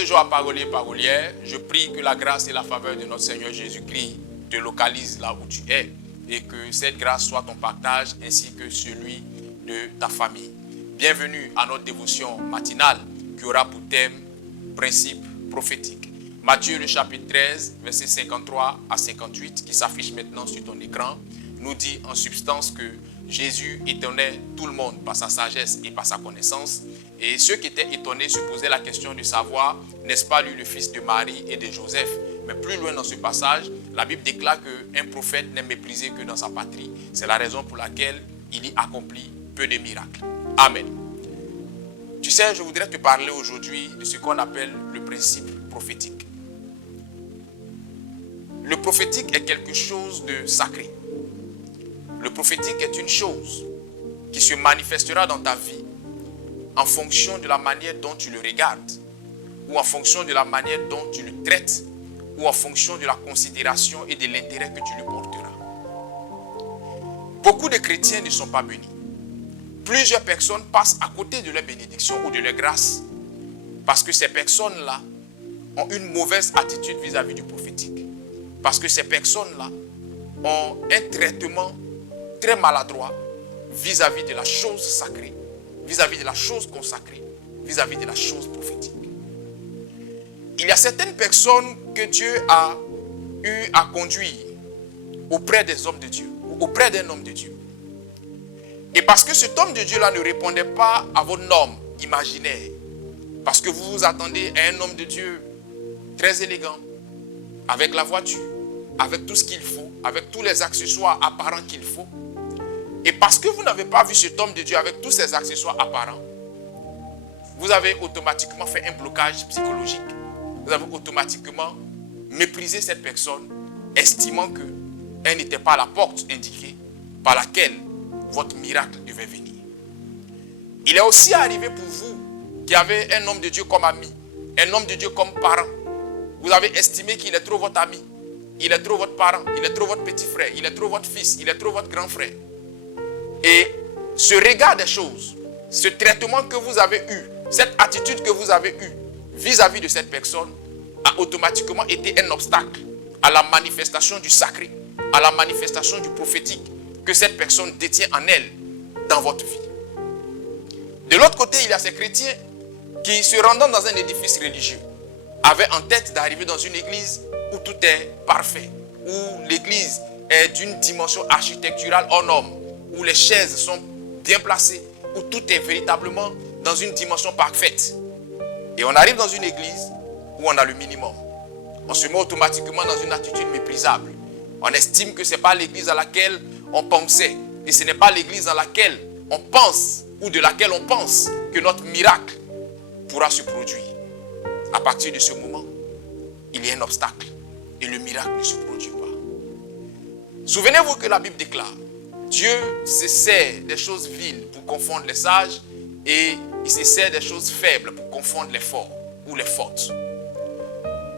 de joie, parolier, parolière, je prie que la grâce et la faveur de notre Seigneur Jésus-Christ te localisent là où tu es et que cette grâce soit ton partage ainsi que celui de ta famille. Bienvenue à notre dévotion matinale qui aura pour thème principe prophétique. Matthieu le chapitre 13, versets 53 à 58 qui s'affiche maintenant sur ton écran nous dit en substance que Jésus étonnait tout le monde par sa sagesse et par sa connaissance. Et ceux qui étaient étonnés se posaient la question de savoir, n'est-ce pas lui le fils de Marie et de Joseph? Mais plus loin dans ce passage, la Bible déclare qu'un prophète n'est méprisé que dans sa patrie. C'est la raison pour laquelle il y accomplit peu de miracles. Amen. Tu sais, je voudrais te parler aujourd'hui de ce qu'on appelle le principe prophétique. Le prophétique est quelque chose de sacré. Le prophétique est une chose qui se manifestera dans ta vie en fonction de la manière dont tu le regardes, ou en fonction de la manière dont tu le traites, ou en fonction de la considération et de l'intérêt que tu lui porteras. Beaucoup de chrétiens ne sont pas bénis. Plusieurs personnes passent à côté de leur bénédiction ou de leur grâce parce que ces personnes-là ont une mauvaise attitude vis-à-vis du prophétique. Parce que ces personnes-là ont un traitement très maladroit vis-à-vis de la chose sacrée, vis-à-vis de la chose consacrée, vis-à-vis de la chose prophétique. Il y a certaines personnes que Dieu a eu à conduire auprès des hommes de Dieu, ou auprès d'un homme de Dieu. Et parce que cet homme de Dieu-là ne répondait pas à vos normes imaginaires, parce que vous vous attendez à un homme de Dieu très élégant, avec la voiture, avec tout ce qu'il faut, avec tous les accessoires apparents qu'il faut, et parce que vous n'avez pas vu cet homme de Dieu avec tous ces accessoires apparents, vous avez automatiquement fait un blocage psychologique. Vous avez automatiquement méprisé cette personne, estimant qu'elle n'était pas la porte indiquée par laquelle votre miracle devait venir. Il est aussi arrivé pour vous qui avez un homme de Dieu comme ami, un homme de Dieu comme parent. Vous avez estimé qu'il est trop votre ami, il est trop votre parent, il est trop votre petit frère, il est trop votre fils, il est trop votre grand frère. Et ce regard des choses, ce traitement que vous avez eu, cette attitude que vous avez eue vis-à-vis de cette personne a automatiquement été un obstacle à la manifestation du sacré, à la manifestation du prophétique que cette personne détient en elle dans votre vie. De l'autre côté, il y a ces chrétiens qui, se rendant dans un édifice religieux, avaient en tête d'arriver dans une église où tout est parfait, où l'église est d'une dimension architecturale hors norme, où les chaises sont bien placées, où tout est véritablement dans une dimension parfaite. Et on arrive dans une église où on a le minimum. On se met automatiquement dans une attitude méprisable. On estime que ce n'est pas l'église à laquelle on pensait. Et ce n'est pas l'église dans laquelle on pense ou de laquelle on pense que notre miracle pourra se produire. À partir de ce moment, il y a un obstacle et le miracle ne se produit pas. Souvenez-vous que la Bible déclare: Dieu se sert des choses viles pour confondre les sages et il se sert des choses faibles pour confondre les forts ou les fortes.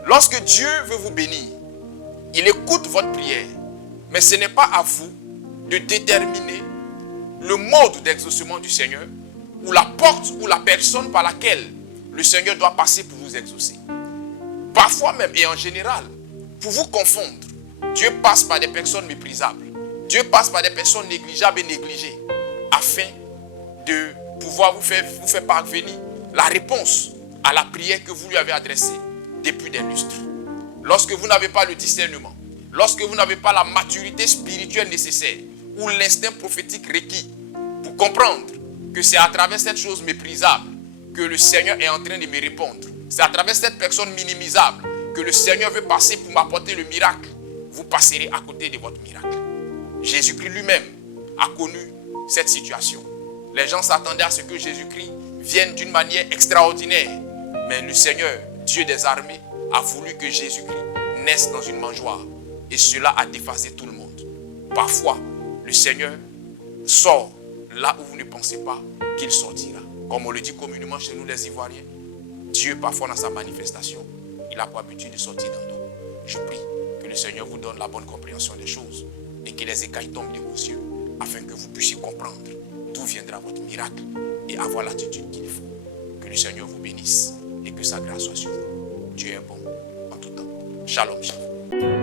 Lorsque Dieu veut vous bénir, il écoute votre prière, mais ce n'est pas à vous de déterminer le mode d'exaucement du Seigneur ou la porte ou la personne par laquelle le Seigneur doit passer pour vous exaucer. Parfois même et en général, pour vous confondre, Dieu passe par des personnes méprisables. Dieu passe par des personnes négligeables et négligées afin de pouvoir vous faire parvenir la réponse à la prière que vous lui avez adressée depuis des lustres. Lorsque vous n'avez pas le discernement, lorsque vous n'avez pas la maturité spirituelle nécessaire ou l'instinct prophétique requis pour comprendre que c'est à travers cette chose méprisable que le Seigneur est en train de me répondre, c'est à travers cette personne minimisable que le Seigneur veut passer pour m'apporter le miracle, vous passerez à côté de votre miracle. Jésus-Christ lui-même a connu cette situation. Les gens s'attendaient à ce que Jésus-Christ vienne d'une manière extraordinaire. Mais le Seigneur, Dieu des armées, a voulu que Jésus-Christ naisse dans une mangeoire. Et cela a déphasé tout le monde. Parfois, le Seigneur sort là où vous ne pensez pas qu'il sortira. Comme on le dit communément chez nous les Ivoiriens, Dieu parfois dans sa manifestation, il a pour habitude de sortir dans l'eau. Je prie que le Seigneur vous donne la bonne compréhension des choses et que les écailles tombent de vos yeux afin que vous puissiez comprendre d'où viendra votre miracle et avoir l'attitude qu'il faut. Que le Seigneur vous bénisse et que sa grâce soit sur vous. Dieu est bon en tout temps. Shalom, shalom.